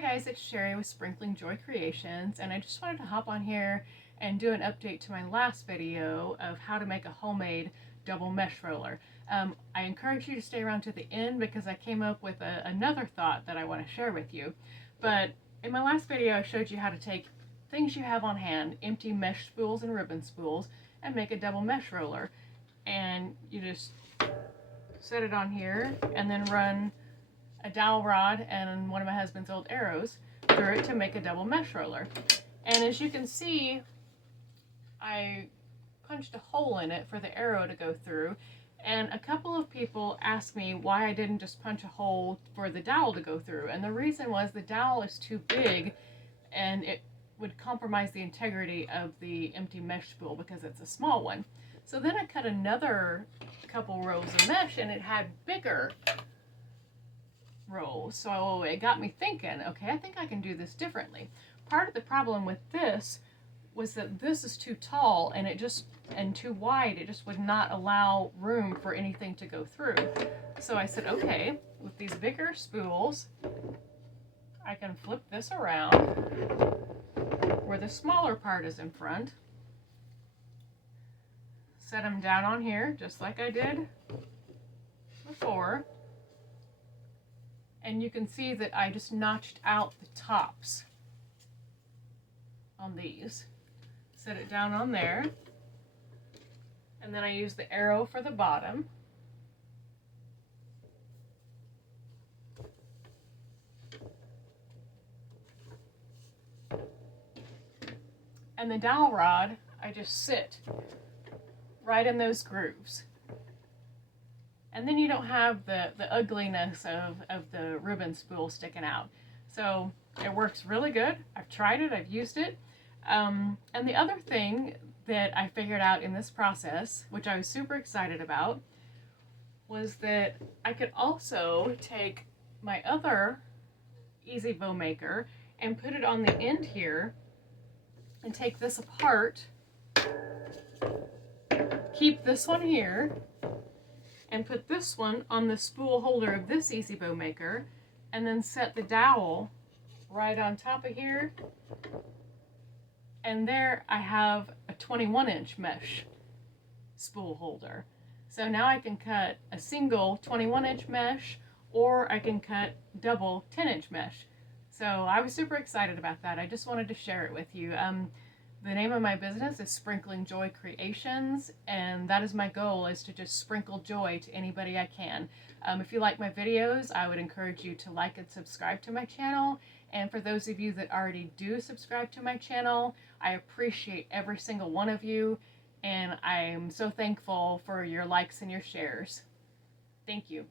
Hi guys, it's Sherry with Sprinkling Joy Creations, and I just wanted to hop on here and do an update to my last video of how to make a homemade double mesh roller. I encourage you to stay around to the end because I came up with another thought that I want to share with you. But in my last video I showed you how to take things you have on hand, empty mesh spools and ribbon spools, and make a double mesh roller. And you just set it on here and then run a dowel rod and one of my husband's old arrows through it to make a double mesh roller. And as you can see, I punched a hole in it for the arrow to go through, and a couple of people asked me why I didn't just punch a hole for the dowel to go through, and the reason was the dowel is too big and it would compromise the integrity of the empty mesh spool because it's a small one. So then I cut another couple rows of mesh and it had bigger roll. So it got me thinking, okay, I think I can do this differently. Part of the problem with this was that this is too tall and too wide. It just would not allow room for anything to go through. So I said, okay, with these bigger spools, I can flip this around where the smaller part is in front. Set them down on here just like I did before. And you can see that I just notched out the tops on these. Set it down on there. And then I use the arrow for the bottom. And the dowel rod, I just sit right in those grooves. And then you don't have the ugliness of the ribbon spool sticking out. So it works really good. I've tried it, I've used it. And the other thing that I figured out in this process, which I was super excited about, was that I could also take my other Easy Bow Maker and put it on the end here and take this apart, keep this one here, and put this one on the spool holder of this Easy Bow Maker, and then set the dowel right on top of here. And there I have a 21-inch mesh spool holder. So now I can cut a single 21-inch mesh, or I can cut double 10-inch mesh. So I was super excited about that. I just wanted to share it with you. The name of my business is Sprinkling Joy Creations, and that is my goal, is to just sprinkle joy to anybody I can. If you like my videos, I would encourage you to like and subscribe to my channel. And for those of you that already do subscribe to my channel, I appreciate every single one of you, and I'm so thankful for your likes and your shares. Thank you.